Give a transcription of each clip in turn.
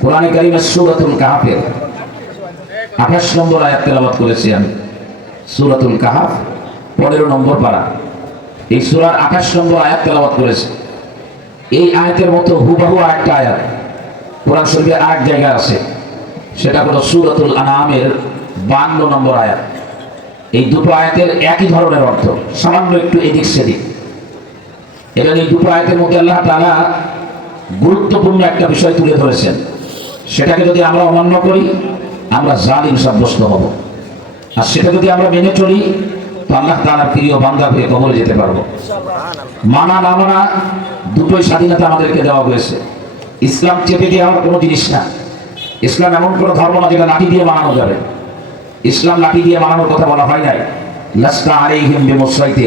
কোরআনে কারিমের সূরাতুল কাহাফের আঠাশ নম্বর আয়াত তেলাবাদ করেছি আমি। সূরাতুল কাহাফ, পনেরো নম্বর পারা। এই সূরার আঠাশ নম্বর আয়াত তেলাবাদ করেছে। এই আয়াতের মতো হুবাহু একটা আয়াত। কোরআন শরীফের আরেক জায়গায় আছে। সেটা হলো সূরাতুল আনামের বান্ন নম্বর আয়াত। এই দুটো আয়াতের একই ধরনের অর্থ। সামান্য একটু এদিক সেদিক। এবং এই দুটো আয়াতের মধ্যে আল্লাহ তাআলা গুরুত্বপূর্ণ একটা বিষয় তুলে ধরেছেন। সেটাকে যদি আমরা অমান্য করি, আমরা জালিম সাব্যস্ত হব। আর সেটা যদি আমরা মেনে চলি, তো আল্লাহ তাআলার প্রিয় বান্দা হয়ে কবরে যেতে পারব। মানা না মানা, দুটোই স্বাধীনতা আমাদেরকে দেওয়া হয়েছে। ইসলাম চেপে দিয়ে আমার কোনো জিনিস না। ইসলাম এমন কোনো ধর্ম না যেটা লাঠি দিয়ে মানানো যাবে। ইসলাম লাঠি দিয়ে মানানোর কথা বলা হয় নাই। লাস্তা আলাইহিম বিমুসাইতে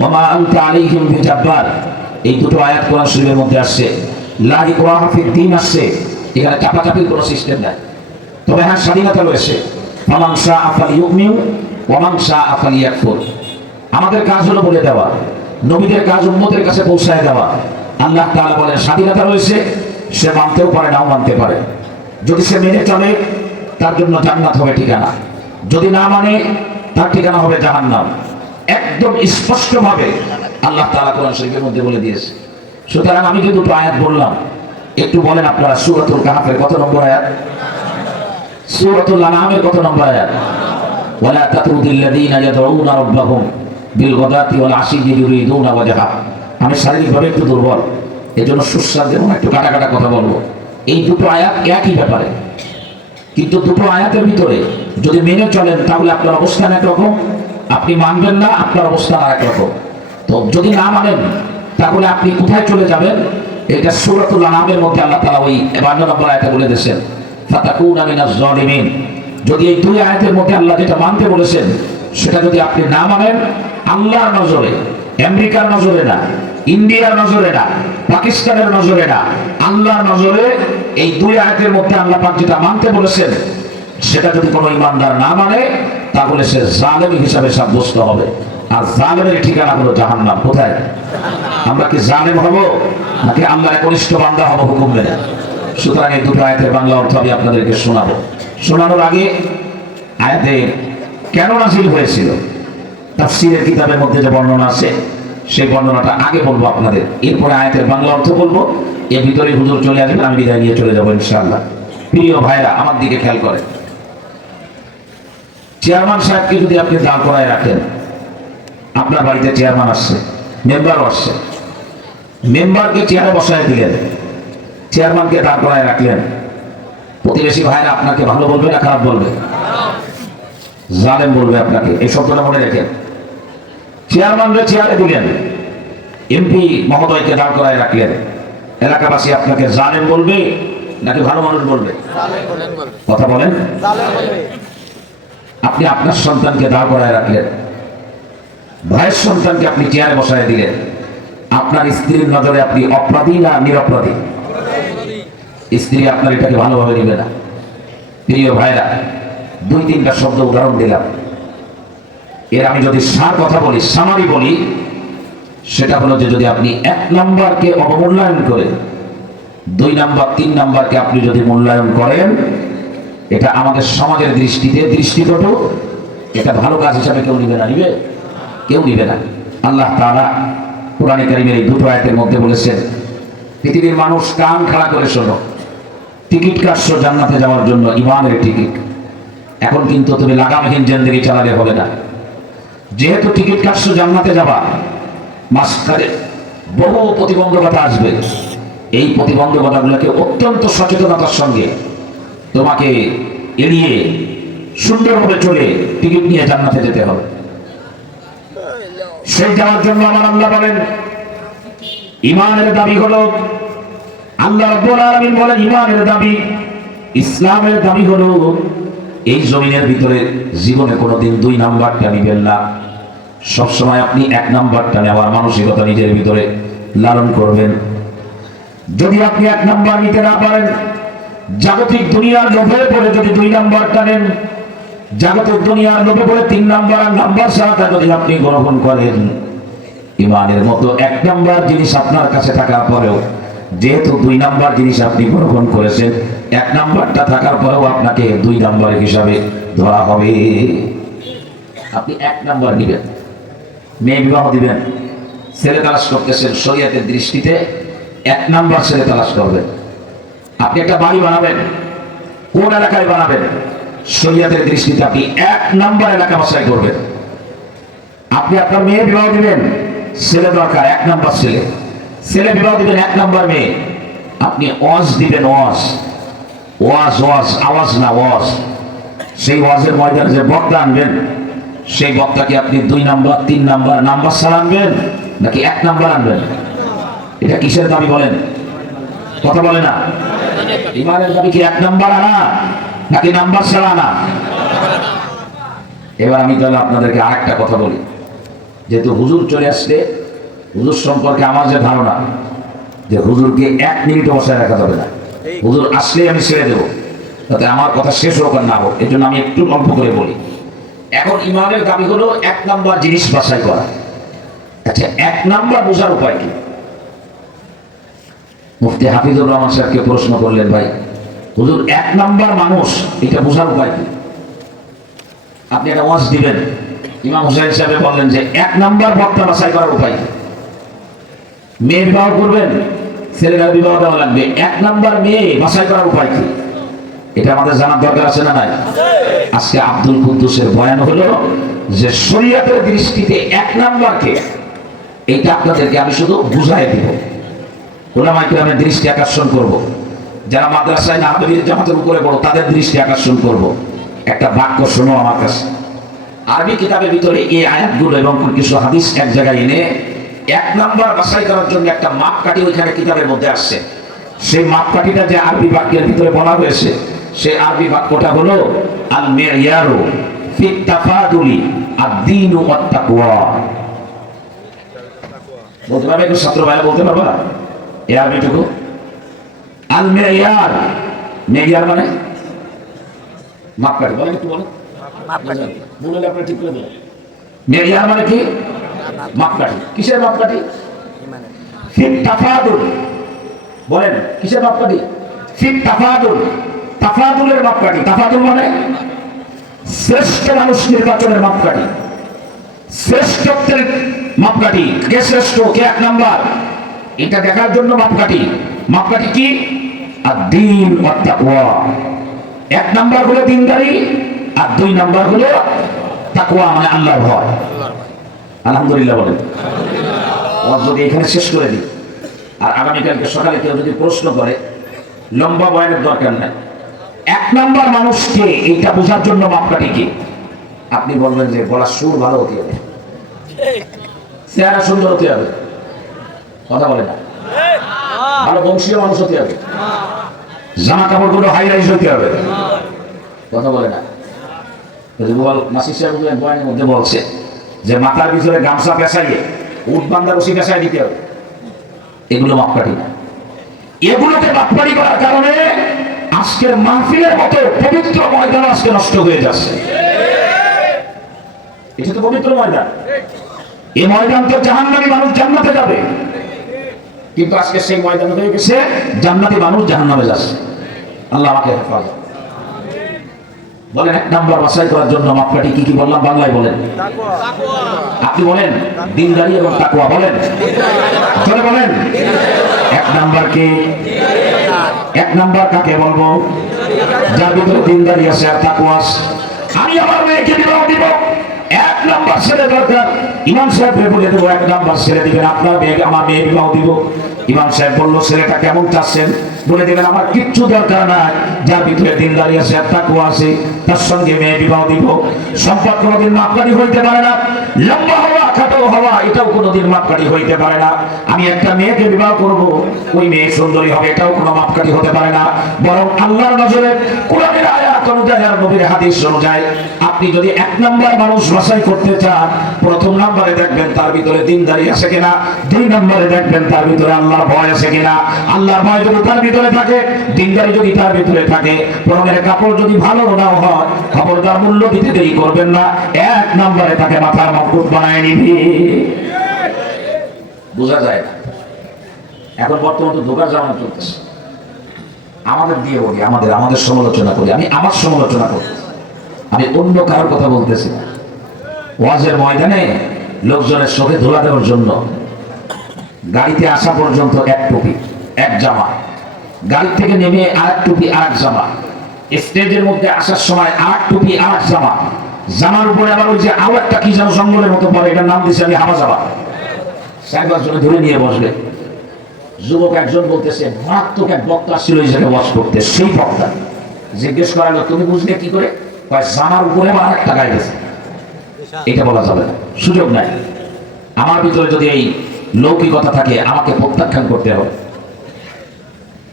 ওমা আনতা আলাইহিম বিজাব্বার। এই দুটো আয়াত কোরআন শরীফের মধ্যে আসছে। লা ইকরাহা ফিদ দিন আসছে। এখানে চাপাচাপির কোনো সিস্টেম নাই। তবে হ্যাঁ স্বাধীনতা রয়েছে। ফামান শাআ ফালিউমিন ওয়া মান শাআ ফালিয়াকফুর আমাদের কাজ হলো বলে দেওয়া, নবীদের কাজ উম্মতের কাছে পৌঁছায় দেওয়া। আল্লাহ তাআলা বলেন, স্বাধীনতা রয়েছে, সে মানতেও পারে, নাও মানতে পারে। যদি সে মেনে চলে, তার জন্য জান্নাত হবে ঠিকানা। যদি না মানে তার ঠিকানা হবে জাহান্নাম। একদম স্পষ্টভাবে আল্লাহ তাআলা কোরআন শরীফের মধ্যে বলে দিয়েছে। সুতরাং আমি যে দুটো আয়াত বললাম একটু বলেন আপনারা সূরাতুল কাহাফের কত নম্বর আয়াত? সূরাতুল আনামের কত নম্বর আয়াত? ওয়ালা তাতরুদিল্লাযীনা ইয়াদউনা রাব্বাহুম বিল গাদাতি ওয়াল আশি ইউরিদুনা ওয়াজহা। আমি শারীরিকভাবে একটু দুর্বল, এজন্য সুস্বাদ এবং একটু কাটা কাটা কথা বলব। এই দুটো আয়াত একই ব্যাপারে। কিন্তু দুটো আয়াতের ভিতরে যদি মেনে চলেন, তাহলে আপনার অবস্থান একরকম। আপনি মানবেন না, আপনার অবস্থান আর একরকম তো যদি না মানেন, তাহলে আপনি কোথায় চলে যাবেন? এটা সূরাতুল আনামের মধ্যে আল্লাহ তাআলা ওই 52 নম্বর আয়াতে বলে দিয়েছেন, ফাতাকুনা মিনাজ জালিমিন। যদি এই দুই আয়াতের মধ্যে আল্লাহ যেটা মানতে বলেছেন, সেটা যদি আপনি না মানেন, আল্লাহর নজরে, আমেরিকার নজরে না, ইন্ডিয়ার নজরে না, পাকিস্তানের নজরে না, আল্লাহর নজরে এই দুই আয়াতের মধ্যে আল্লাহ পাক যেটা মানতে বলেছেন, সেটা যদি কোনো ইমানদার না মানে তাহলে সে জালেম হিসাবে সাব্যস্ত হবে। আর জালেমের ঠিকানা হলো জাহান্নাম। কোথায়? আমরা কি জালেম হব, নাকি আমরা একনিষ্ঠ বান্দা হব হুকুম মেনে? সুতরাং এই দুটো আয়াতের বাংলা অর্থ আমি আপনাদেরকে শোনাবো। শোনানোর আগে আয়াতে কেন নাজিল হয়েছিল? তাফসীরের কিতাবের মধ্যে যে বর্ণনা আছে, সেই বর্ণনাটা আগে বলব আপনাদের। এরপরে আয়াতের বাংলা অর্থ বলব। এর ভিতরে হুজুর চলে আসবেন, আমি বিদায় নিয়ে চলে যাব ইনশাআল্লাহ। প্রিয় ভাইরা আমার দিকে খেয়াল করেন। চেয়ারম্যান সাহেবকে যদি আপনি দাঁড় করায় রাখেন আপনার বাড়িতে চেয়ারম্যান আসছে মেম্বারও আসছে। মেম্বারকে চেয়ারে বসায় দিলেন চেয়ারম্যানকে দাঁড় করায় রাখলেন। প্রতিবেশী ভাইরা আপনাকে ভালো বলবে না খারাপ বলবে? জালেম বলবে আপনাকে এই শব্দটা মনে রেখেন। চেয়ারম্যানরে চেয়ারে দিলেন এমপি মহোদয়কে দাঁড় করায় রাখলেন। এলাকাবাসী আপনাকে জালেম বলবে নাকি ভালো মানুষ বলবে? কথা বলেন। আপনি আপনার সন্তানকে দাঁড় করায় রাখলেন। ভাইয়ের সন্তানকে আপনি চেয়ারে বসায় দিলেন। আপনার স্ত্রীর নজরে আপনি অপরাধী না নিরপরাধী? স্ত্রী আপনার এটাকে ভালোভাবে নিবে না। প্রিয় ভাইরা, দুই তিনটা শব্দ উদাহরণ দিলাম। এর আমি যদি সার কথা বলি, সামারি বলি, সেটা হলো যে যদি আপনি এক নাম্বারকে অবমূল্যায়ন করে, দুই নাম্বার, তিন নাম্বারকে আপনি যদি মূল্যায়ন করেন, এটা আমাদের সমাজের দৃষ্টিতে দৃষ্টিকটু এটা ভালো কাজ হিসাবে কেউ নিবে না, নিবে? কেউ নিবে না। আল্লাহ তাআলা কোরআনে কারিমের এই দুটো আয়াতের মধ্যে বলেছেন, পৃথিবীর মানুষ কান খাড়া করে শোনো। টিকিট কাটছো জান্নাতে যাওয়ার জন্য, ইমানের টিকিট। এখন কিন্তু তুমি লাগামহীন জেন্দেগি চালালে হবে না। যেহেতু টিকিট কাটছো জান্নাতে যাবা, মাঝখানে বহু প্রতিবন্ধকতা আসবে। এই প্রতিবন্ধকতাগুলোকে অত্যন্ত সচেতনতার সঙ্গে তোমাকে এড়িয়ে সুন্দরভাবে চলে টিকিট নিয়ে জান্নাতে যেতে হবে। সেই যাওয়ার জন্য আমার আল্লাহ বলেন, ইমানের দাবি হলো, আল্লাহ রাব্বুল আলামিন বলেন, ইমানের দাবি, ইসলামের দাবি হলো, এই জমিনের ভিতরে জীবনে কোনোদিন দুই নাম্বারটা নিবেন না। সবসময় আপনি এক নাম্বারটা নেওয়ার মানসিকতা নিজের ভিতরে লালন করবেন। যদি আপনি এক নাম্বার নিতে না পারেন, জাগতিক দুনিয়ার লোভে পড়ে যদি দুই নাম্বারটা নেন জাগতিক দুনিয়ার লোভে পড়ে তিন নাম্বার আর নাম্বার ছাড়াটা যদি আপনি গ্রহণ করেন। ইমানের মতো এক নাম্বার জিনিস আপনার কাছে থাকার পরেও, যেহেতু দুই নাম্বার জিনিস আপনি গ্রহণ করেছেন, এক নাম্বারটা থাকার পরেও আপনাকে দুই নাম্বার হিসাবে ধরা হবে। আপনি এক নাম্বার নেবেন। মেয়ে বিবাহ দিবেন। ছেলে তালাশ করতেছেন শরীয়তের দৃষ্টিতে, এক নাম্বার ছেলে তালাশ করবেন। আপনি একটা বাড়ি বানাবেন, কোন এলাকায় বানাবেন? শরীয়তের দৃষ্টিতে আপনি এক নাম্বার এলাকা বাসায় করবেন। আপনি আপনার মেয়ে বিবাহ দিবেন, ছেলে দরকার, এক নাম্বার ছেলে। ছেলে বিবাহ দিবেন, এক নাম্বার মেয়ে। আপনি অজ দিবেন অজ ওয়াজ ওয়াজ, আওয়াজ না, ওয়াজ। সেই ওয়াজের ময়দানে যে বক্তা আনবেন, সেই বক্তাকে আপনি দুই নাম্বার, তিন নাম্বার নাম্বার ছাড়া আনবেন, নাকি এক নাম্বার আনবেন? এটা কিসের দাবি বলেন? কথা বলে না? ইমানের দাবি কি এক নাম্বার আনা? নাকি নাম্বার ছাড়া আনা এবার আমি তাহলে আপনাদেরকে আরেকটা কথা বলি। যেহেতু হুজুর চলে আসলে হুজুর সম্পর্কে আমার যে ধারণা, যে হুজুরকে এক মিনিট বসায় রাখা যাবে না। হুজুর আসলে আমি ছেড়ে দেবো। তাতে আমার কথা শেষ আর না হোক এই জন্য আমি একটু অল্প করে বলি। এখন ইমানের দাবি হলো এক নাম্বার জিনিস বাছাই করা। আচ্ছা এক নাম্বার বোঝার উপায় কি? মুফতি হাফিজুর রহমান সাহেবকে প্রশ্ন করলেন, ভাই হুজুর, এক নাম্বার মানুষ, এটা বোঝার উপায় কি? আপনি একটা ওয়াজ দিবেন। ইমাম হুসাইন সাহেব বললেন যে, এক নাম্বার বক্তা বাছাই করার উপায় কি? মেয়ে বিবাহ করবেন, ছেলেরা বিবাহ দেওয়া লাগবে। এক নাম্বার মেয়ে বাছাই করার উপায় কি? এটা আমাদের জানার দরকার আছে না নাই? আজকে আব্দুল কুদ্দুসের বয়ান হলো যে, শরীয়তের দৃষ্টিতে এক নাম্বারকে এইটা আপনাদেরকে আমি শুধু বুঝাই দিব। ওলামা ইকরামের দৃষ্টি আকর্ষণ করব। যারা মাদ্রাসায় না হাবির জামাতের উপরে বড় তাদের দৃষ্টি আকর্ষণ করব। একটা বাক্য শোনো আমার কাছে। আরবি কিতাবের ভিতরে এই আয়াতগুলো এবং কিছু হাদিস এক জায়গায় এনে এক নম্বর বাছাই করার জন্য একটা মাপকাঠি ওইখানে কিতাবের মধ্যে আসছে। সেই মাপকাঠিটা যে আরবি বাক্যের ভিতরে বলা হয়েছে, সেই আরবি বাক্যটা হলো আল মেয়ারু ফিত তাফাদুলি আদ-দীনু ওয়াত-তাকওয়া বলতে পারবে ছাত্র ভাইয়া বলতে পারবা? এ আরবিটুকু? আল মেয়ার মেয়ার মানে মাপকাঠি বলেন একটু বলেন। বলে আপনি ঠিক করে দেবেন মেয়ার মানে কি? মাপকাঠি কিসের মাপকাঠি ফিট তাফাদুল। বলেন কিসের মাপকাঠি ফিট তাফাদুল। তাফাদুলের মাপকাঠি তাফাদুল মানে? শ্রেষ্ঠ মানুষ নির্বাচনের মাপকাঠি শ্রেষ্ঠত্বের মাপকাঠি কে শ্রেষ্ঠ? কে এক নাম্বার? এটা দেখার জন্য মাপকাঠি মাপকাঠি কি? আর দিন তাকওয়া। এক নাম্বার হলো দিনদারি, আর দুই নাম্বার হলো তাকওয়া মানে আল্লাহর ভয়। আলহামদুলিল্লাহ বলেন। যদি এখানে শেষ করে দিই। আর আগামীকালকে সকালে কেউ যদি প্রশ্ন করে, লম্বা বয়ানের দরকার নাই। এক নাম্বার মানুষকে এইটা বোঝার জন্য মাপকাঠি কি আপনি বলবেন যে গলার সুর ভালো হতে হবে। চেহারা সুন্দর হতে হবে। কথা বলে না। ভালো বংশীয় মানুষ হতে হবে। জামা কাপড়গুলো হাই রাইজ হতে হবে। কথা বলে না। নাসির সাহেব মধ্যে বলছে যে, মাথার ভিতরে গামছা পেঁচাইয়ে উট বান্ধা রশি পেঁচাই দিতে হবে। এগুলো মাপকাঠি না। এগুলোকে মাপকাঠি করার কারণে আজকের মাহফিলের মতো পবিত্র ময়দান আজকে নষ্ট হয়ে যাচ্ছে। এটা তো পবিত্র ময়দান। এই ময়দান তো জাহান্নামী মানুষ জান্নাতে যাবে। কিন্তু আজকে সেই ময়দান হয়ে গেছে, জান্নাতি মানুষ জাহান্নামে যাচ্ছে। আল্লাহ আমাকে হেফাজত। বলেন, এক নাম্বার করার জন্য মাপকাঠি কি কি বললাম? বাংলায় বলেন। আপনি বলেন, দিনদারি এবং তাকুয়া বলেন। চলে বলেন। এক নাম্বার কে? এক নাম্বার কাকে বলব? যার ভিতরে দিনদারি আছে আর তাকুয়া আমি আমার মেয়েকে বিবাহ দিব। নাম্বার ছেলে দরকার। ইমাম সাহেবকে বলে দেবো, এক নাম্বার ছেলে দিবেন, আপনার মেয়েকে আমার মেয়ে বিবাহ দিব। ইমাম সাহেব বলল, ছেলেটা কেমন চাচ্ছেন? বলে দেবেন, আমার কিচ্ছু দরকার নাই, যার ভিতরে দিনদারি আছে তাকুয়া আছে। তার সঙ্গে মেয়ে বিবাহ দিব। সম্পদ কোনোদিন মাপকাঠি হইতে পারে না। লম্বা হওয়া, খাটো হওয়া, এটাও কোনোদিন মাপকাঠি হইতে পারে না। আমি একটা মেয়েকে বিবাহ করব, ওই মেয়ে সুন্দরী হবে, এটাও কোনো মাপকাঠি হতে পারে না। বরং আল্লাহর নজরে কোরআনের আয়াত অনুযায়ী আর নবীর হাদিস অনুযায়ী, আপনি যদি এক নাম্বার মানুষ বাছাই করতে চান, প্রথম নাম্বারে দেখবেন তার ভিতরে দিনদারি আছে কিনা, দুই নম্বরে দেখবেন তার ভিতরে আল্লাহর ভয় আছে কিনা। আল্লাহর ভয় যদি তার ভিতরে থাকে, দিনদারি যদি তার ভিতরে থাকে, পরনের কাপড় যদি ভালো নাও হয় খবরদার মূল্য দিতে দেরি করবেন না। এক নম্বরে তাকে মাথার মকুট বানায় নিবি। বোঝা যায় না। এখন বর্তমান তো ধোকার জামানা চলতেছে। আমাদের দিয়ে বলি, আমাদের আমাদের সমালোচনা করি। আমি আমার সমালোচনা করতেছি আমি অন্য কারোর কথা বলতেছি ওয়াজের ময়দানে লোকজনের চোখে ধোলা দেওয়ার জন্য গাড়িতে আসা পর্যন্ত এক টুপি, এক জামা। গাড়ি থেকে নেমে আর এক টুপি আর এক জামা। স্টেজের মধ্যে আসার সময় এক টুপি এক জামা। জামার উপরে আবার ওই যে আরও একটা কি যেন জঙ্গলের মতো পরে এটার নাম দিয়েছে আমি হাওয়া জামা। সাইবার জন্য ধরে নিয়ে বসবে। যুবক একজন বলতেছে, মারাত্মক এক বক্তা ছিল এই জায়গায় ওয়াজ করতে, সেই বক্তা। জিজ্ঞেস করা হলো তুমি বুঝলে কি করে? জামার উপরে আবার একটা গায়ে গেছে এটা বলা যাবে না। সুযোগ নাই। আমার ভিতরে যদি এই লৌকিকতা থাকে, আমাকে প্রত্যাখ্যান করতে হবে।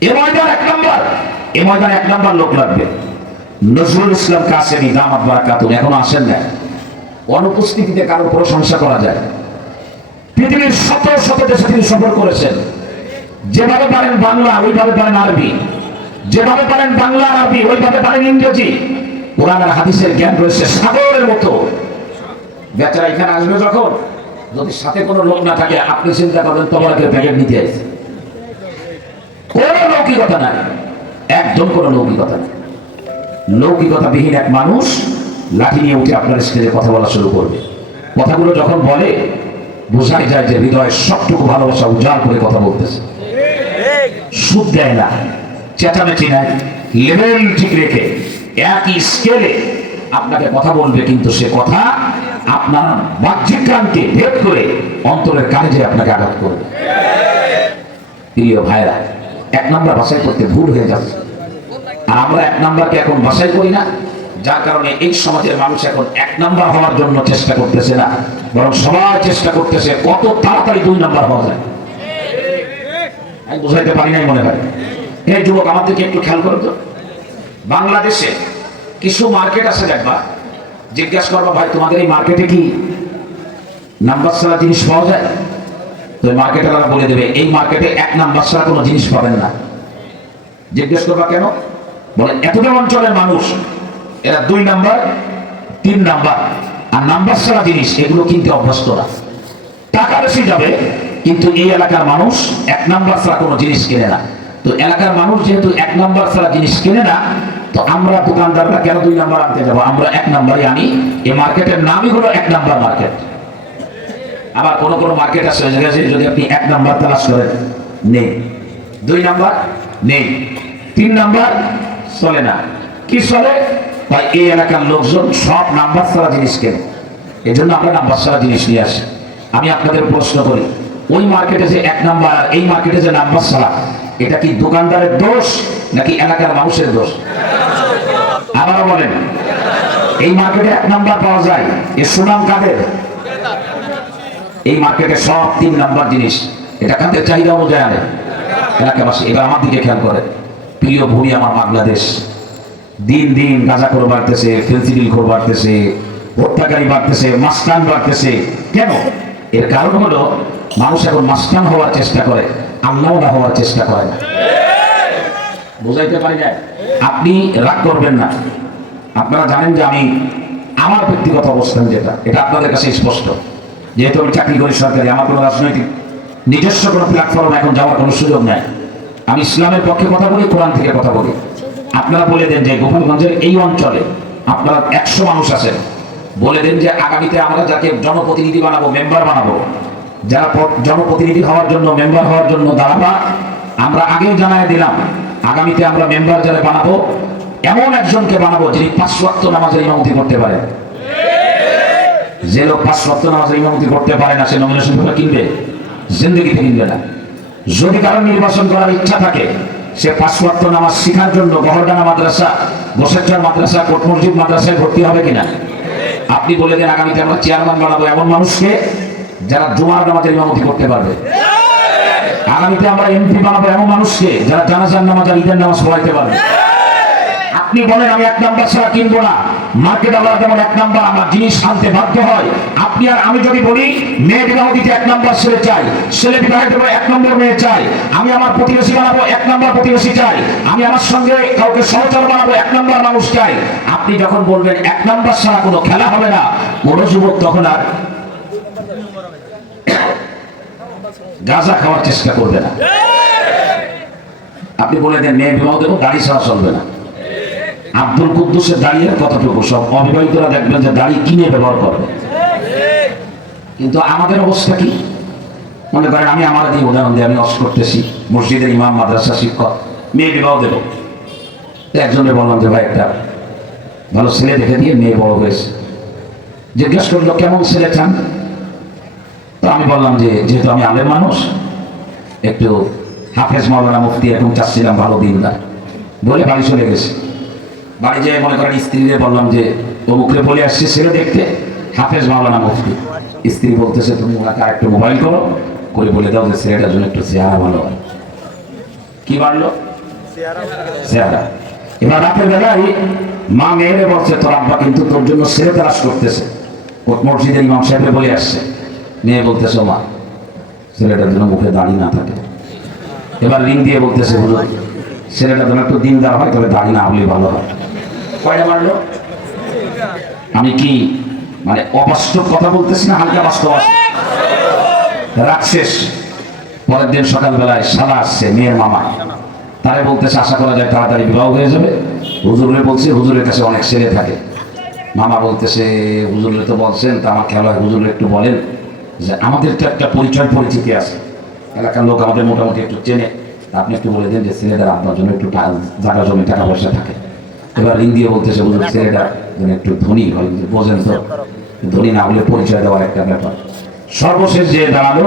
এ ময়দান এক নম্বর। এ ময়দান এক নম্বর লোক লাগবে। নজরুল ইসলাম কাসেমি, দামাত বারাকাতুন এখনও আসেন না অনুপস্থিতিতে কারও প্রশংসা করা যায়। পৃথিবীর শত শত দেশে তিনি সফর করেছেন। যেভাবে পারেন বাংলা, ওইভাবে পারেন আরবি। যেভাবে পারেন বাংলা, আরবি, ওইভাবে পারেন ইংরেজি। কোরআন আর হাদিসের জ্ঞান রয়েছে সাগরের মতো। বেচারা এখানে আসবে যখন? যদি সাথে কোনো লোক না থাকে, আপনি চিন্তা করবেন, তোমাকে প্যাকেট নিতে। কোনো লৌকিকতা নাই। একদম কোনো লৌকিকতা নেই। লৌকিকতা বিহীন এক মানুষ লাঠি নিয়ে উঠে আপনার স্টেজে কথা বলা শুরু করবে। কথাগুলো যখন বলে, বোঝাই যায় যে হৃদয়ের সবটুকু ভালোবাসা উজাড় করে কথা বলতেছে। সুদ দেয় না, চেঁচামেচি নেয়, লেভেল ঠিক রেখে একই স্কেলে আপনাকে কথা বলবে, কিন্তু সে কথা আপনার বাহ্যিক কানকে ভেদ করে অন্তরের কাজে আপনাকে আঘাত করবে। প্রিয় ভাইরা এক নম্বর বাছাই করতে ভুল হয়ে যাচ্ছে আর আমরা এক নাম্বারকে এখন বাছাই করি না, যার কারণে এই সমাজের মানুষ এখন এক নাম্বার হওয়ার জন্য চেষ্টা করতেছে না, বরং সবাই চেষ্টা করতেছে কত তাড়াতাড়ি দুই নাম্বার হওয়া যায়। আমি বুঝাইতে পারি নাই মনে হয়। এই যুবক, আমাদেরকে একটু খেয়াল করো তো। বাংলাদেশে কিছু মার্কেট আছে দেখবা। জিজ্ঞাসা করবা, ভাই, তোমাদের এই মার্কেটে কি নাম্বার ছাড়া জিনিস পাওয়া যায়? মার্কেটাররা বলে দেবে। এই মার্কেটে এক নাম্বার ছাড়া কোনো জিনিস পাবেন না। জিজ্ঞেস করবা কেন? বলে এতটা অঞ্চলের মানুষ, এরা দুই নাম্বার, তিন নাম্বার। আর নাম্বার ছাড়া জিনিস, এগুলো কিনতে অভ্যস্ত না। টাকা বেশি যাবে, কিন্তু এই এলাকার মানুষ এক নাম্বার ছাড়া কোনো জিনিস কেনে না। তো এলাকার মানুষ যেহেতু এক নাম্বার ছাড়া জিনিস কেনে না, তো আমরা দোকানদাররা কেন দুই নাম্বার আনতে যাব? আমরা এক নাম্বারই আনি। এই মার্কেটের নামই হলো এক নাম্বার মার্কেট আবার কোন কোন মার্কেট আছে, ওই জায়গায় যে যদি আপনি এক নাম্বার তালাশ করেন, নেই। দুই নাম্বার নেই। তিন নাম্বার চলে না। কি চলে? ভাই, এই এলাকার লোকজন সব নাম্বার ছাড়া জিনিস কেনে। এই জন্য আমরা নাম্বার ছাড়া জিনিস নিয়ে আসি। আমি আপনাদের প্রশ্ন করি, ওই মার্কেটে যে এক নাম্বার এই মার্কেটে যে নাম্বার ছাড়া, এটা কি দোকানদারের দোষ নাকি এলাকার মানুষের দোষ? আবারও বলেন, এই মার্কেটে এক নাম্বার পাওয়া যায়, এর সুনাম কাদের? এই মার্কেটে সব তিন নাম্বার জিনিস। এটা খাদ্যের চাহিদা অনুযায়ী আনে। এলাকাবাসী, এবার আমার দিকে খেয়াল করে। প্রিয় ভূমি আমার বাংলাদেশ। দিন দিন গাঁজা করে বাড়তেছে ফেন্সিডিল করে বাড়তেছে, হত্যাকারী বাড়তেছে মাস্তান বাড়তেছে। কেন? এর কারণ হলো, মানুষ এখন মাস্তান হওয়ার চেষ্টা করে আল্লাহ হওয়ার চেষ্টা করে না। বোঝাইতে পারি না আপনি রাগ করবেন না। আপনারা জানেন যে আমি আমার ব্যক্তিগত অবস্থান যেটা, এটা আপনাদের কাছে স্পষ্ট। যেহেতু আমি চাকরি করি সরকারি, আমার কোনো রাজনৈতিক নিজস্ব কোনো প্ল্যাটফর্ম এখন যাওয়ার কোনো সুযোগ নাই। আমি ইসলামের পক্ষে কথা বলি, কোরআন থেকে কথা বলি। আপনারা বলে দেন যে গোপালগঞ্জের এই অঞ্চলে আপনারা একশো মানুষ আছেন। বলে দেন যে আগামীতে আমরা যাকে জনপ্রতিনিধি বানাবো মেম্বার বানাবো, যারা জনপ্রতিনিধি হওয়ার জন্য মেম্বার হওয়ার জন্য দাঁড়াবা, আমরা আগেও জানাই দিলাম, আগামীতে আমরা মেম্বার যারা বানাবো, এমন একজনকে বানাবো যিনি পাঁচ ওয়াক্ত নামাজের ইমামতি করতে পারে যে লোক পাঁচ ওয়াক্ত নামাজের ইমামতি করতে পারে না, সে নমিনেশন পেপার কিনবে। জিন্দগিতে কিনবে না। যদি কারও নির্বাচন করার ইচ্ছা থাকে, সে পাঁচ নামাজ শেখার জন্য গহরডানা মাদ্রাসা, বসেরচর মাদ্রাসা, কোট মসজিদ মাদ্রাসায় ভর্তি হবে কিনা? আপনি বলে দেন, আগামীতে আমরা চেয়ারম্যান বানাবো এমন মানুষকে যারা জুমার নামাজের ইমামতি করতে পারবে। আগামীতে আমরা এমপি বানাবো এমন মানুষকে যারা জানাজার নামাজ আর ঈদের নামাজ পড়াইতে পারবে। আপনি বলেন, আমি এক নাম্বার ছাড়া কিনবো না। মার্কেট আমরা যেমন এক নাম্বার, আমার জিনিস আনতে বাধ্য হয়। আপনি আর আমি যদি বলি, মেয়ে বিবাহ দিতে এক নাম্বার ছেলে চাই, ছেলে বিবাহের জন্য এক নম্বর মেয়ে চাই, আমি আমার প্রতিবেশী বানাবো, এক নাম্বার প্রতিবেশী চাই, আমি আমার সঙ্গে কাউকে সহচর বানাবো, এক নাম্বার মানুষ চাই। আপনি যখন বলবেন, এক নাম্বার ছাড়া কোনো খেলা হবে না, কোনো যুবক তখন আর গাঁজা খাওয়ার চেষ্টা করবে না। আপনি বলে দেন, মেয়ে বিবাহ দেবো, গাড়ি ছাড়া চলবে না। আব্দুল কুদ্দুসের দাঁড়িয়ে কতটুকু? সব অবিবাহিতরা দেখবেন যে দাড়ি কিনে ব্যবহার করবে কিন্তু আমাদের অবস্থা কি? মনে করেন, আমি আমার দিয়ে উদাহরণ দিয়ে আমি অস করতেছি। মসজিদের ইমাম, মাদ্রাসা শিক্ষক, মেয়ে বিবাহ দেবো। একজনে বললাম যে, ভাই, একটা ভালো ছেলে দেখে দিয়ে মেয়ে বড় হয়েছে। জিজ্ঞেস করল, কেমন ছেলে চান? তো আমি বললাম যে, যেহেতু আমি আলের মানুষ, একটু হাফেজ মাওলানা মুফতি এরকম চাচ্ছিলাম, ভালো দিনদার। বলে বাড়ি চলে গেছে। বাড়ি যেয়ে মনে করেন স্ত্রীরে বললাম যে, অমুকরে বলে আসছে ছেলে দেখতে, হাফেজ মাওলানা মুফতি। স্ত্রী বলতেছে, তুমি ওনাকে আর একটু মোবাইল করো, করে বলে দাও যে ছেলেটার জন্য একটু চেহারা ভালো হয়। কি বাড়লো? চেহারা। এবার রাতের বেলায় মা মেয়েরে বলছে, তোর আব্বা কিন্তু তোর জন্য ছেলে তালাশ করতেছে। মসজিদের ইমাম সাহেবে বলে আসছে। মেয়ে বলতেছে, মা, ছেলেটার জন্য মুখে দাড়ি না থাকে। এবার রিং দিয়ে বলতেছে, হুজুর ছেলেটা যেন একটু দিনদার হয়, তবে দাড়ি না হলে ভালো হয়। মারলো? আমি কি মানে অবাস্তব কথা বলতেছি না, হালকা বাস্তব রাত শেষ, পরের দিন সকালবেলায় শালা আসছে, মেয়ের মামা। তারে বলতেছে, আশা করা যায় তাড়াতাড়ি বিবাহ হয়ে যাবে। হুজুরে বলছে, হুজুরের কাছে অনেক ছেলে থাকে। মামা বলতেছে, হুজুরে তো বলছেন, তা আমার হয় হুজুরে একটু বলেন যে আমাদের তো একটা পরিচয় পরিচিতি আছে। এলাকার লোক আমাদের মোটামুটি একটু চেনে। আপনি একটু বলে দেন যে ছেলেদের আপনার জন্য একটু জায়গা, জমি, টাকা পয়সা থাকে। এবার রিং দিয়ে বলতেছে হুজুর ছেলেটা যেন একটু ধনী হয় বোঝেন তো ধনী না হলে পরিচয় দেওয়ার একটা ব্যাপার। সর্বশেষ যে দাঁড়াল,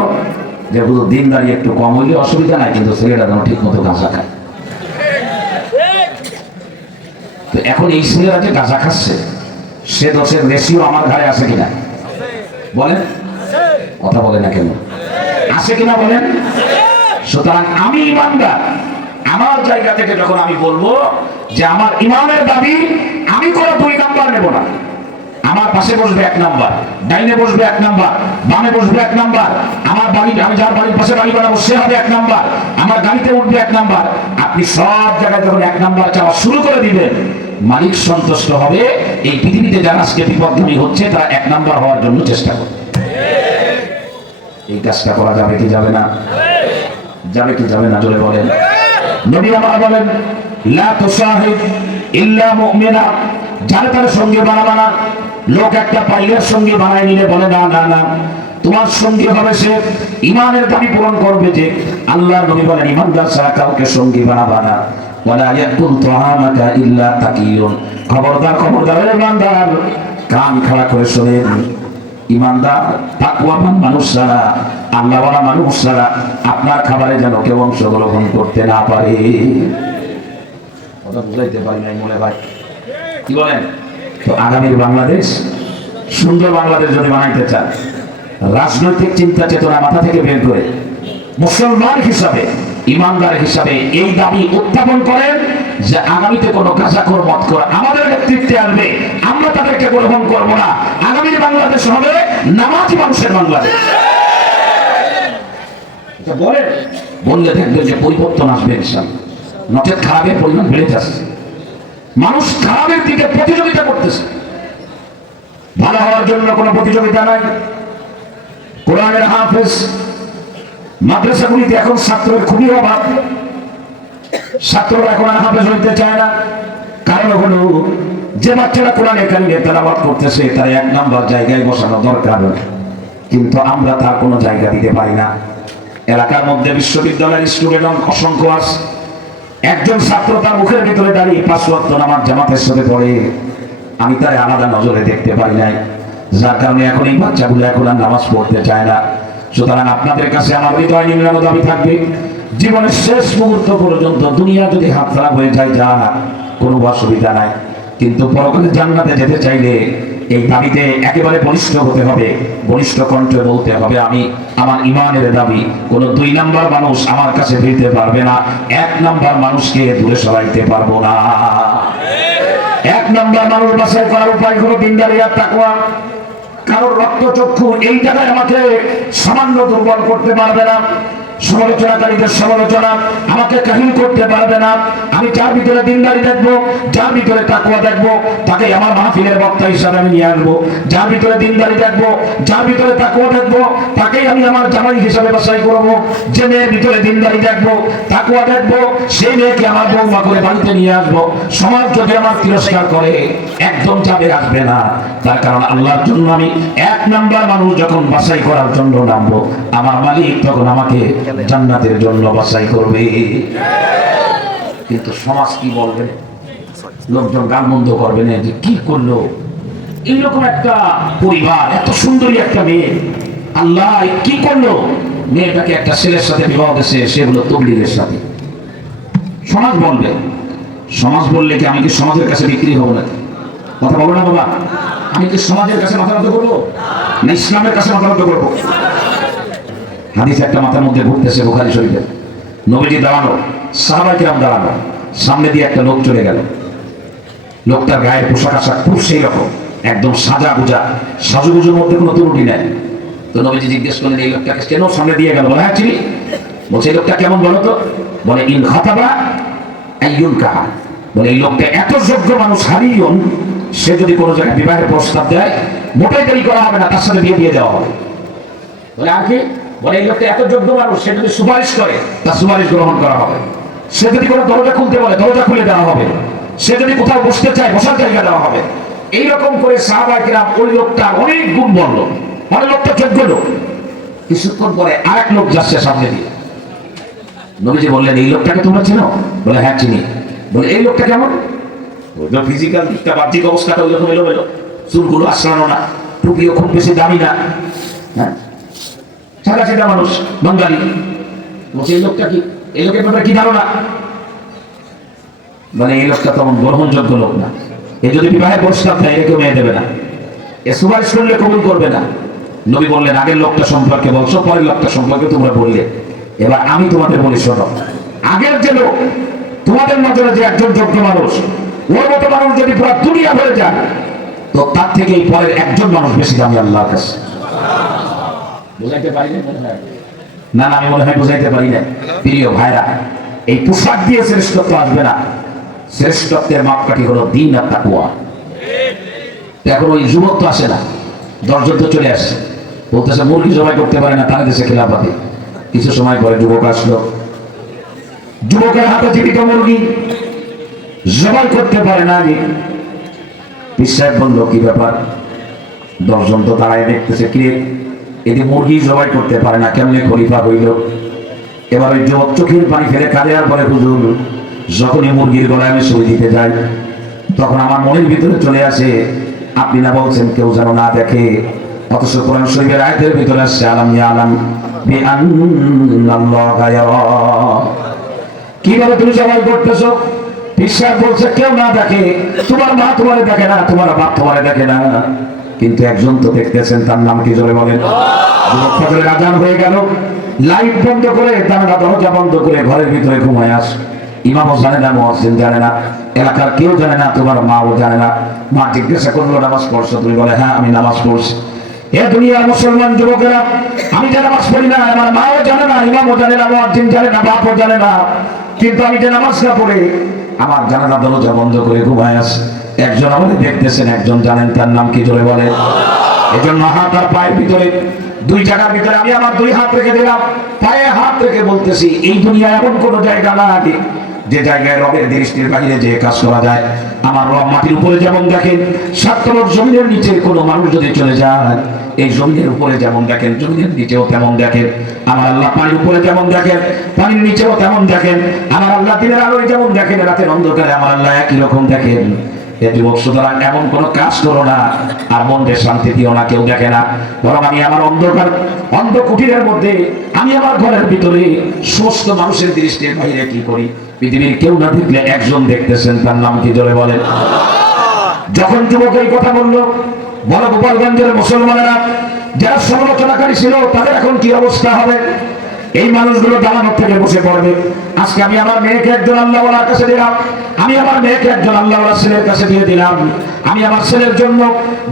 যে হুজুর দিন দাঁড়িয়ে একটু কম হইলে অসুবিধা নাই, কিন্তু ছেলেটা যেন ঠিক মতো গাঁজা খায়। তো এখন এই ছেলেরা যে গাঁজা খাচ্ছে, সে দোষের রেশিও আমার ঘাড়ে আছে কিনা? বলেন? কথা বলে না কেন? আছে কিনা বলেন? সুতরাং আমি ইমানদার আমার জায়গা থেকে যখন আমি বলব যে আমার ইমানের দাবি, আমি কোনো দুই নাম্বার নেব না। আমার পাশে বসবে এক নাম্বার, ডাইনে বসবে এক নাম্বার, বামে বসবে এক নাম্বার, আমার বাড়ি, আমি যার বাড়ির পাশে বাড়ি বানাবো, সে হবে এক নাম্বার, আমার গাড়িতে উঠবে এক নাম্বার। আপনি সব জায়গায় যখন এক নাম্বার চাওয়া শুরু করে দিবেন, মালিক সন্তুষ্ট হবে, এই পৃথিবীতে যারা আজকে বিপদগামী হচ্ছে, তারা এক নাম্বার হওয়ার জন্য চেষ্টা করবে। এই কাজটা করা যাবে কি যাবে না? যাবে কি যাবে না, জোরে বলেন। নবী আমার বলেন, লা তুসাহিব ইল্লা মুমিনা। তার সঙ্গে বানাবা না লোক একটা পাইলের সঙ্গে বানায় নিলে বলে, না না না, তোমার হবে সে ইমানের দাবি পূরণ করবে যে আল্লাহর নবী বলেন কাউকে বানাবা না ওয়ালা ইয়াকুল ইল্লা তাকিয়ুন খবরদার খবরদার ইমানদার, কান খাড়া করে শোনেন, ইমানদার তাকওয়ামান মানুষ ছাড়া আল্লাহওয়ালা মানুষ ছাড়া আপনার খাবারে যেন কেউ অংশগ্রহণ করতে না পারে। পারি নাই মনে ভাই তো আগামীর বাংলাদেশ, সুন্দর বাংলাদেশ বানাইতে রাজনৈতিক চিন্তা মাথা থেকে করে মুসলমান হিসাবে, ইমানদার হিসাবে এই দাবি উত্থাপন করেন যে আগামীতে কোনো আমাদের নেতৃত্বে আসবে, আমরা তাদেরকে গ্রহণ করব না। আগামীর বাংলাদেশ হবে নামাজি মানুষের বাংলাদেশ। বলেন বললে যে পরিবর্তন আসবে খারাপের পরিমাণ বেড়ে যাচ্ছে। মানুষ খারাপের দিকে প্রতিযোগিতা করতেছে। ভালো হওয়ার জন্য কোনো প্রতিযোগিতা নাই। কোরআনের হাফেজ, মাদ্রাসাগুলিতে এখন ছাত্রের খুবই অভাব। ছাত্ররা এখন হাফেজ হইতে চায় না। কারণ হলো, যে বাচ্চারা কোরআনে কারিমে তেলাওয়াত করতেছে, তার এক নাম্বার জায়গায় বসানো দরকার। কিন্তু আমরা তার কোনো জায়গা দিতে পারি না। এলাকার মধ্যে বিশ্ববিদ্যালয়ের স্টুডেন্ট অসংখ্য আছে। একজন ছাত্র তার মুখের ভিতরে দাঁড়িয়ে ওয়াক্ত নামাজ জামাতের সাথে পড়ে। আমি তার আলাদা নজরে দেখতে পারি নাই। যার কারণে এখন এই বাচ্চাগুলো এখন আর নামাজ পড়তে চায় না। সুতরাং আপনাদের কাছে আমার হৃদয় নিম্নানো দাবি থাকবে, জীবনের শেষ মুহূর্ত পর্যন্ত দুনিয়া যদি হাত খারাপ হয়ে যায়, যা কোনো অসুবিধা নাই। কিন্তু পরকালে জান্নাতে যেতে চাইলে এই দাবিতে একেবারে বলিষ্ঠ হতে হবে, বলিষ্ঠ কণ্ঠে বলতে হবে, আমি আমার ইমানের দাবি, কোন দুই নাম্বার মানুষ আমার কাছে ফিরতে পারবে না, এক নাম্বার মানুষকে দূরে সরাইতে পারব না। এক নাম্বার মানুষ বাছাই করার উপায় হলো দিনদারি আর তাকওয়া। কারোর রক্ত, চক্ষু এই জায়গায় আমাকে সামান্য দুর্বল করতে পারবে না। সমালোচনাকারীদের সমালোচনা আমাকে কাহিল করতে পারবে না। আমি যার ভিতরে দিনদারি দেখব, যার ভিতরে তাকুয়া দেখব, তাকে আমার মাহফিলের বক্তা হিসাবে আমি নিয়ে আসব যার ভিতরে দিনদারি দেখব, যার ভিতরে তাকুয়া দেখব, তাকেই আমি আমার জামাই হিসাবে বাছাই করব। যে মেয়ের ভিতরে দিনদারি দেখব তাকুয়া দেখব, সেই মেয়েকে আমার বৌমা করে বাড়িতে নিয়ে আসব। সমাজ যদি আমার তিরস্কার করে, একদম যাবে আসবে না। তার কারণ আল্লাহর জন্য আমি এক নাম্বার মানুষ যখন বাছাই করার জন্য নামবো, আমার মালিক তখন আমাকে জান্নাতের জন্য বাছাই করবে। কিন্তু সমাজ কি বলবে? লোকজন গান বন্ধ করবে না, যে কি করল? এইরকম একটা পরিবার, এত সুন্দরী একটা মেয়ে। আল্লাহ কি করল? মেয়েটাকে একটা ছেলের সাথে বিবাহ দিয়েছে সেগুলো তবলিগের সাথে। সমাজ বলবে। সমাজ বললে কি আমি কি সমাজের কাছে বিক্রি হব না কথা বলব না বাবা। আমি কি সমাজের কাছে মাথা করব? না, ইসলামের কাছে মাথা নত করব? হাদিস একটা মাথার মধ্যে ঘুরতেছে বোখারি শরীফের। নবীজি দাঁড়ানো সাহাবাই কিরাম দাঁড়ানো সামনে দিয়ে একটা লোক চলে গেল। লোকটার গায়ের পোশাক আশাক খুব সেই রকম, একদম সাজা গুজা সাজুগুজুর মধ্যে কোনো ত্রুটি নেই। তো নবীজি জিজ্ঞেস করলেন, এই লোকটাকে কেন সামনে দিয়ে গেল? বলে হ্যাঁ চিনি। বলছে, এই লোকটা কেমন বলো তো? বলে, ইন খাতাবা একজন কাহা। বলে, এই লোকটা এত যোগ্য মানুষ হারিয়ন সে যদি কোনো জায়গায় বিবাহের প্রস্তাব দেয়, মোটাই করা হবে না, তার সাথে বিয়ে দিয়ে দেওয়া হবে। বলে, আর কি? বলে এই লোকটা এত যোগ্য মানুষ, সে যদি সুপারিশ করে, তার সুপারিশ গ্রহণ করা হবে। সে যদি কোনো দরজা খুলতে বলে, দরজা খুলে দেওয়া হবে। সে যদি কোথাও বসতে চায়, বসার জায়গা দেওয়া হবে। এইরকম করে সাহাবাহিরা ওই লোকটার অনেক গুণ বলল মানে লোকটা যোগ্য লোক। কিছুক্ষণ পরে আরেক লোক যাচ্ছে সামনে দিয়ে। নবীজি বললেন, এই লোকটাকে তোমরা চেনো? বলে হ্যাঁ চিনি। বলে, এই লোকটা কেমন? ফিজিক্যাল দিকটা বাহ্যিক অবস্থাটা ওই রকম এলোমেলো। চুলগুলো আশ্রানো না। টুপিও খুব বেশি দামি না। হ্যাঁ? সাদা সাদা মানুষ, বাঙালি। বলছে, এই লোকটা কি, এই লোকের ব্যাপারে কি ধারণা? মানে এই লোকটা তেমন গ্রহণযোগ্য লোক না। এ যদি বিবাহের প্রস্তাব দেয় একে মেয়ে দেবে না। এ সুপারিশ করলে কবুল করবে না। নবী বললেন, আগের লোকটা সম্পর্কে বলছো, পরের লোকটা সম্পর্কে তোমরা বললে। এবার আমি তোমাদের বলি, শোনো। আগের যে লোক, তোমাদের নজরে যে একজন যোগ্য মানুষ, ওর মতো মানুষ যদি পুরো দুনিয়া হয়ে যায়, তো তার থেকে এই পরের একজন মানুষ বেশি দামি আল্লাহর কাছে। বুঝাইতে পারি না না, আমি মনে হয় বুঝাইতে পারি না প্রিয় ভাইরা, এই পোশাক দিয়ে শ্রেষ্ঠত্ব আসবে না। শ্রেষ্ঠত্বের মাপকাঠি হলো দিন আর তাকুয়া এখন ওই যুবক আসে না। তো চলে আসছে বলতেছে, মুরগি জবাই করতে পারে না, তার দেশে খেলাপাতি। কিছু সময় পরে যুবক আসলো। যুবকের হাতে জীবিত মুরগি। জবাই করতে পারে না আগে। বিশ্বাস বলল, কি ব্যাপার? দশজন তো দাঁড়ায় দেখতেছে, কি? এটি মুরগি জবাই করতে পারে না, কেমনে খলিফা হইল? এবার ওই যুবক চোখের পানি ফেলে কাঁদে আর পরে হুজুর, যখনই মুরগির গলায় আমি সই দিতে যাই, তখন আমার মনের ভিতরে চলে আসে, আপনি না বলছেন কেউ যেন না দেখে, অথচ কোরআন শরীফের আয়াতের ভিতরে আসছে, আলাম আলাম কীভাবে তুমি সবাই করতেছো? বিশ্বাস বলছে, কেউ না দেখে, তোমার মা তোমারে দেখে না, তোমার বাপ তোমারে দেখে না। কিন্তু একজন তো দেখতেছেন, তার নাম কি জোরে বলেন? আজান হয়ে গেল। লাইট বন্ধ করে জানালা, দরজা বন্ধ করে ঘরের ভিতরে ঘুমায় আস। ইমামও জানে না মহসিন জানে না, এলাকার কেউ জানে না, তোমার মাও জানে না। মা জিজ্ঞাসা করল, নামাজ পড়ছো? তুমি বলে হ্যাঁ আমি নামাজ পড়ছি। এ দুনিয়ার মুসলমান যুবকেরা, আমি যে নামাজ পড়ি না, আমার মাও জানে না, ইমামও জানে না মহাজিন জানে না, বাপও জানে না। কিন্তু আমি যে নামাজ না পড়ে আমার জানালা দরজা বন্ধ করে ঘুমায় আস একজন আমাদের দেখতেছেন, একজন জানেন তার নাম কি জোরে বলে। এজন্য হাত আর পায়ের ভিতরে, দুই জায়গার ভিতরে আমি আমার দুই হাত রেখে দিলাম, পায়ে হাত রেখে বলতেছি, এই দুনিয়া এমন কোন জায়গা না আগে যে জায়গায় রবের দৃষ্টির বাইরে যে কাজ করা যায়, আমার রব মাটির উপরে যেমন দেখেন সাত তলর জমিনের নিচে কোনো মানুষ যদি চলে যায়, এই জমিনের উপরে যেমন দেখেন, জমিনের নিচেও তেমন দেখেন, আমার আল্লাহ পানির উপরে যেমন দেখেন, পানির নিচেও তেমন দেখেন, আমার আল্লাহ দিনের আলোয় যেমন দেখেন, রাতের অন্ধকারে আমার আল্লাহ একই রকম দেখেন। যুবক, সুতরাং এমন কোন কাজ করো না, আর মনকে শান্তি দিও না, কেউ দেখে না। বরং আমি আমার অন্ধকার, অন্ধ কুটিরের মধ্যে, আমি আমার ঘরের ভিতরে সমস্ত মানুষের দৃষ্টির বাইরে কি করি? পৃথিবীর কেউ না দেখলে একজন দেখতেছেন, তার নাম কি জোরে বলেন? যখন যুবক এই কথা বলল, বড় গোপালগঞ্জের মুসলমানেরা যারা সমালোচনাকারী ছিল, তাদের এখন কি অবস্থা হবে? এই মানুষগুলো দালানোর থেকে বসে পড়বে। আজকে আমি আমার মেয়েকে একজন আল্লাহওয়ালার কাছে দিলাম। আমি আমার মেয়েকে একজন আল্লাহওয়ালা ছেলের কাছে দিয়ে দিলাম। আমি আমার ছেলের জন্য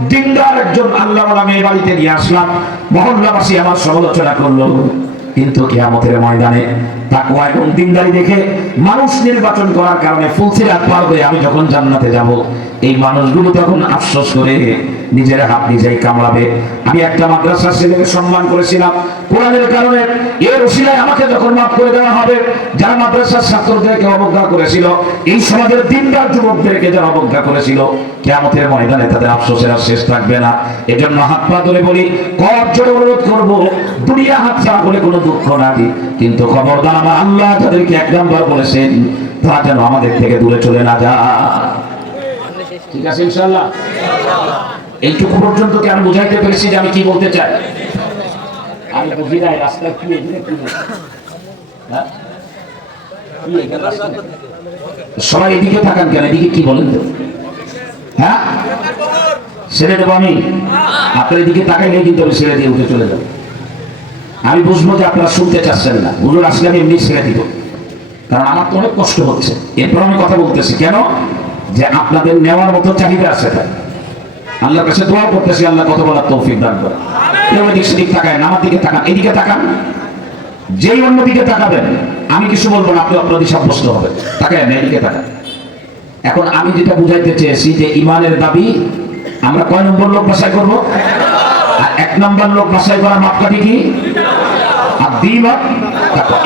দিনদার একজন আল্লাহওয়ালা মেয়ে বাড়িতে নিয়ে আসলাম। মহল্লাবাসী আমার সমালোচনা করল। কিন্তু কেয়ামতের ময়দানে তাকওয়া এবং দিনদারি দেখে মানুষ নির্বাচন করার কারণে ফুলসিরাত পার হয়ে আমি যখন জান্নাতে যাব, এই মানুষগুলো তখন আফসোস করে নিজের হাত নিজেই কামড়াবে। আমি একটা মাদ্রাসার ছেলেকে সম্মান করেছিলাম। কোরআনের কারণে এর ওসিলায় আমাকে যখন মাফ করে দেওয়া হবে, যারা মাদ্রাসার ছাত্রদেরকে অবজ্ঞা করেছিল, এই সমাজের দিনদার যুবকদেরকে যারা অবজ্ঞা করেছিল, কেয়ামতের ময়দানে তাদের আফসোসের আর শেষ থাকবে না। এজন্য হাত পা ধরে বলি, কর জোরে অনুরোধ করব, দুনিয়া হাত ছাড়া বলে কোনো দুঃখ না দিই। কিন্তু খবরদার আমার আল্লাহ তাদেরকে এক নাম্বার বলেছেন তারা যেন আমাদের থেকে দূরে চলে না যা ঠিক আছে ইনশাল্লাহ এইটুকু পর্যন্ত কি আমি বুঝাইতে পেরেছি যে আমি কি বলতে চাই? আমি বুঝি নাই কি হ্যাঁ? কি এখানে রাস্তায়? সবাই এদিকে থাকান কেন? এদিকে কি বলেন তো? হ্যাঁ? ছেড়ে দেবো আমি। আপনার এদিকে তাকাইলেই কিন্তু আমি ছেড়ে দিয়ে উঠে চলে যাব। আমি বুঝব যে আপনারা শুনতে চাচ্ছেন না। হুজুর আসলে আমি এমনি ছেড়ে দিব। কারণ আমার তো অনেক কষ্ট হচ্ছে। এরপর আমি কথা বলতেছি। কেন? যে আপনাদের নেওয়ার মতো চাহিদা আছে তাই আল্লাহর কাছে দোয়া করতেছি, আল্লাহ কত বলার তৌফিক দান করে কেউ এদিক সেদিক তাকায় আমার দিকে তাকান, এদিকে তাকান। যেই অন্য দিকে তাকাবেন, আমি কিছু বলব না, আপনি অপরাধী সাব্যস্ত হবে তাকায় না, এদিকে তাকান। এখন আমি যেটা বুঝাইতে চেয়েছি যে ইমানের দাবি আমরা কয় নম্বর লোক বাসায় করব? আর এক নম্বর লোক বাসায় করার মাপকাঠি কি? আর দুই মাপ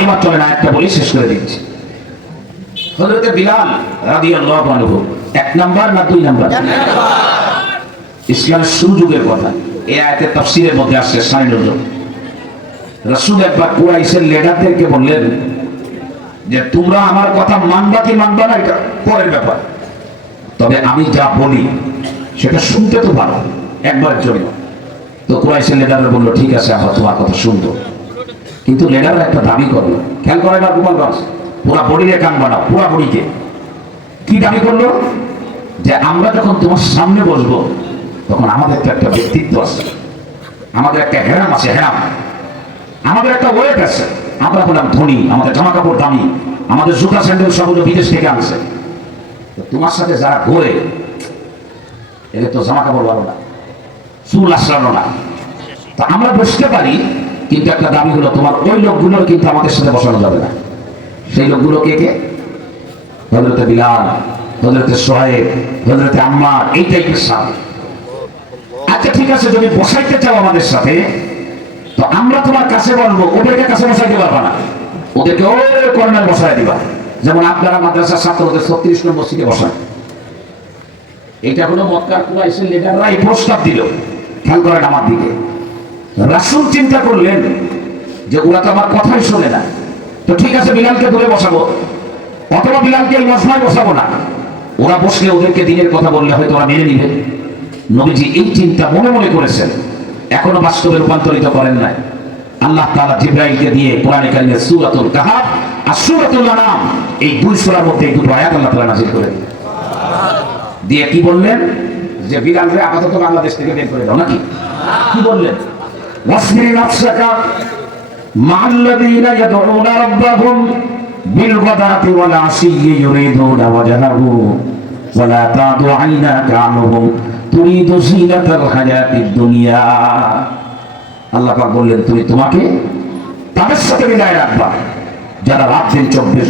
এবার চলে না একটা বলি, শেষ করে দিচ্ছি। হযরতে বিলাল রাদিয়াল্লাহু আনহু, এক নাম্বার না দুই নাম্বার? ইসলামের শুরু যুগের কথা। এই আয়াতের তাফসীরের মধ্যে আসছে সানি নজর রাসূল একবার কুরাইশের লিডারদেরকে বললেন যে, তোমরা আমার কথা মানবা কি মানবা না, এটা পরের ব্যাপার। তবে আমি যা বলি, সেটা শুনতে তো পারো একবার জন্য। তো কুরাইশের লিডাররা বলল, ঠিক আছে আমরা তোমার কথা শুনব। কিন্তু লিডাররা একটা দাবি করল, খেয়াল করে এবার গোপালগঞ্জ পুরা বডিরে কান বানাও, পুরা বডিকে। কি দাবি করল? যে, আমরা যখন তোমার সামনে বসবো তখন আমাদের তো একটা ব্যক্তিত্ব আছে। আমাদের একটা হেরাম আছে হেরাম আমাদের একটা ওয়েট আছে। আমরা হলাম ধনী, আমাদের জামা কাপড় দামি, আমাদের জুতা, স্যান্ডেল সবগুলো বিদেশ থেকে আনছে। তোমার সাথে যারা ঘোরে, এদের তো জামা কাপড় ভালো না, চুল আসলানো না। তা আমরা বসতে পারি, কিন্তু একটা দাবি হলো, তোমার ওই লোকগুলোর কিন্তু আমাদের সাথে বসানো যাবে না। সেই লোকগুলো কে কে? হজরতে বিলাল হজরতে সোহেব হজরতে আম্মার, এই টাইপের সাথে আচ্ছা ঠিক আছে, যদি বসাইতে চাও আমাদের সাথে, তো আমরা তোমার কাছে বলব, ওদেরকে কাছে বসাইতে পারবা না। ওদেরকে ওই কর্নার বসাই দিবা। যেমন আপনারা মাদ্রাসার ছাত্রদের ছত্রিশ নম্বর সিটে বসান। এটা হলো মক্কার কুরাইশের লিডাররা এই প্রস্তাব দিল। খেয়াল করেন আমার দিকে। রাসুল চিন্তা করলেন যে ওরা তো আমার কথাই শোনে না। তো ঠিক আছে, বিলালকে ধরে বসাবো। অথবা বিলালকে এই মশলায় বসাবো না। ওরা বসলে ওদেরকে দিনের কথা বললে হয়তো ওরা মেনে নিবে। নবীজি এই চিন্তা মনে মনে করেছেন। এখনও বাস্তবে রূপান্তরিত করেন নাই। আল্লাহ তালা জিব্রাইলকে দিয়ে কোরআনে কালিমে সুরাতুল কাহাব আর সুরাতুল নাম এই দুই সুরার মধ্যে এই দুটো আয়াত আল্লাহ তালা নাজির করে দিয়ে কি বললেন? যে বিড়ালরে আপাতত বাংলাদেশ থেকে বের করে দাও, নাকি? কি বললেন? ওয়াসমির নাফসাকা, মাআল্লাযীনা ইয়াদউনা রাব্বাহুম বিল গাদাতি ওয়াল আশিয়্যি ইউরিদুনা ওয়াজহাহু ওয়ালা তাদু আইনাকা আনহুম। তুমি দোষীনাতাল হায়াতির দুনিয়া। আল্লাহ বললেন, তুমি তোমাকে তাদের সাথে মিলায় রাখবা। যারা রাখছেন চব্বিশ